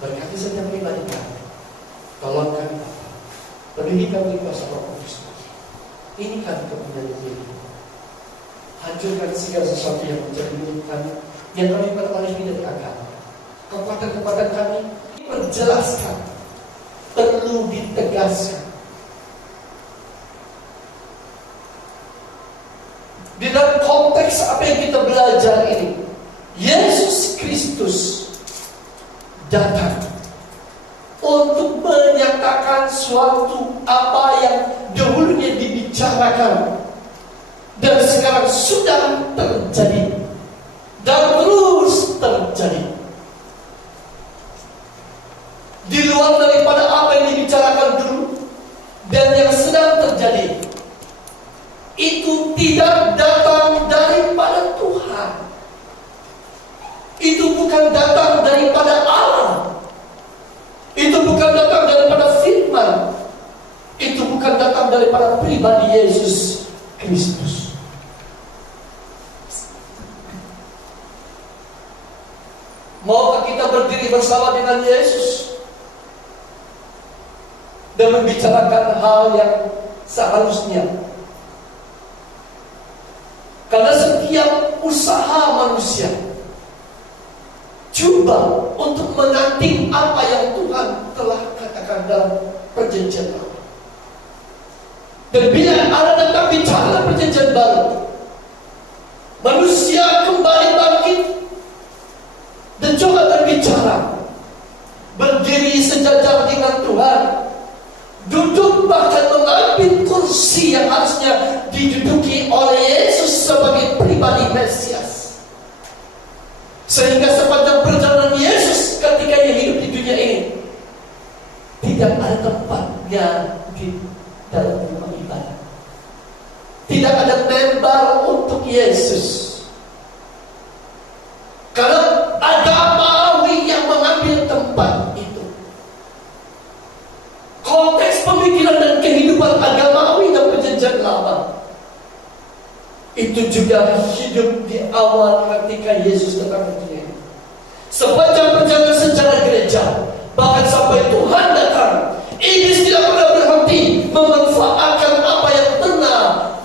Berkati setiap pribadi kami. Tolong kami Bapa. Penuhi kami kuasa Roh Kudus. Ini kami kepunyaan diri. Hancurkan segala sesuatu yang menjadi milik kami, yang kami peroleh dari agama. Kekuatan-kekuatan kami diperjelaskan, perlu ditegaskan. Di dalam konteks apa yang kita belajar ini, Yesus Kristus datang untuk menyatakan suatu apa yang dahulunya dibicarakan dan sekarang sudah terjadi dan terus terjadi. Di luar daripada apa yang dibicarakan dulu dan yang sedang terjadi, itu tidak datang daripada Tuhan. Itu bukan datang daripada Allah. Itu bukan datang daripada firman. Itu bukan datang daripada pribadi Yesus Kristus. Maukah kita berdiri bersama dengan Yesus dan membicarakan hal yang seharusnya? Karena setiap usaha manusia coba untuk menanti apa yang Tuhan telah katakan dalam perjanjian baru. Dan bila ada datang bicara perjanjian baru, manusia kembali bangkit dan coba berbicara, berdiri sejajar dengan Tuhan, duduk bahkan mengambil kursi yang harusnya diduduki oleh Yesus sebagai pribadi Mesias. Sehingga sepanjang perjalanan Yesus ketika ia hidup di dunia ini, tidak ada tempatnya di dalam rumah ibadah. Tidak ada member untuk Yesus. Karena agamawi yang mengambil tempat itu. Konteks pemikiran dan kehidupan agamawi dan perjanjian lama itu juga hidup di awal ketika Yesus datang ke dunia ini. Sepanjang perjalanan sejarah gereja, bahkan sampai Tuhan datang, iblis tidak pernah berhenti memanfaatkan apa yang pernah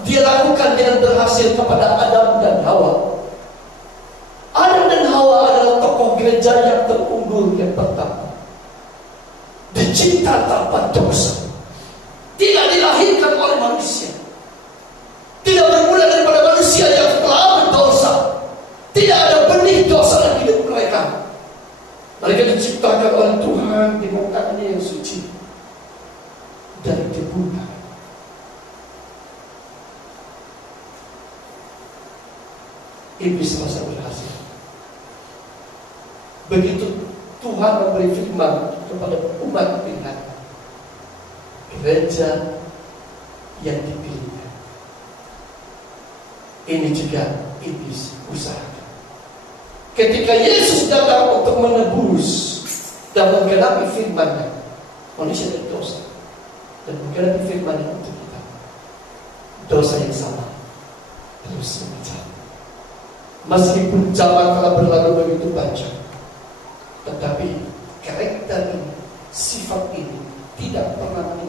dia lakukan dengan berhasil kepada Adam dan Hawa. Adam dan Hawa adalah tokoh gereja yang terunggul yang pertama. Dicipta tanpa dosa, tidak dilahirkan oleh manusia, tidak bermula daripada manusia yang telah berdosa. Tidak ada benih dosa dalam hidup mereka. Mereka diciptakan oleh Tuhan dengan tangannya yang suci dari debu. Iblis merasa berhasil. Begitu Tuhan memberi firman kepada umat pilihan, gereja yang dipilih, ini juga iblis usahakan. Ketika Yesus datang untuk menebus dan menggenapi firman-Nya, manusia dari dosa, dan menggenapi firman-Nya untuk kita, dosa yang sama terus mengejar. Meskipun zaman telah berlalu begitu panjang, tetapi karakter ini, sifat ini tidak pernah meninggal.